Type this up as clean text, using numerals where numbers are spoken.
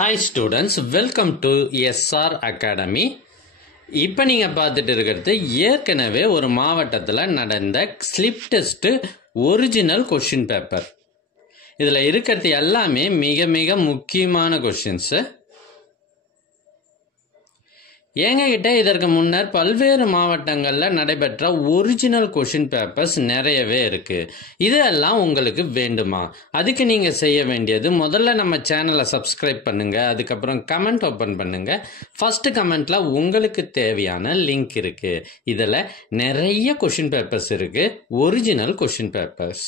Hi students, welcome to SR Academy. இப்போ நீங்கள் பார்த்துட்டு இருக்கிறது ஏற்கனவே ஒரு மாவட்டத்தில் நடந்த slip test original question paper. இதில் இருக்கிறது எல்லாமே மிக மிக முக்கியமான கொஷின்ஸு. எங்ககிட்ட இதற்கு முன்னர் பல்வேறு மாவட்டங்களில் நடைபெற்ற ஒரிஜினல் கொஷின் பேப்பர்ஸ் நிறையவே இருக்குது. இதெல்லாம் உங்களுக்கு வேண்டுமா? அதுக்கு நீங்கள் செய்ய வேண்டியது முதல்ல நம்ம சேனலை சப்ஸ்கிரைப் பண்ணுங்கள், அதுக்கப்புறம் கமெண்ட் ஓப்பன் பண்ணுங்கள். ஃபஸ்ட்டு கமெண்ட்டில் உங்களுக்கு தேவையான லிங்க் இருக்குது. இதில் நிறைய கொஷின் பேப்பர்ஸ் இருக்குது, ஒரிஜினல் கொஷின் பேப்பர்ஸ்.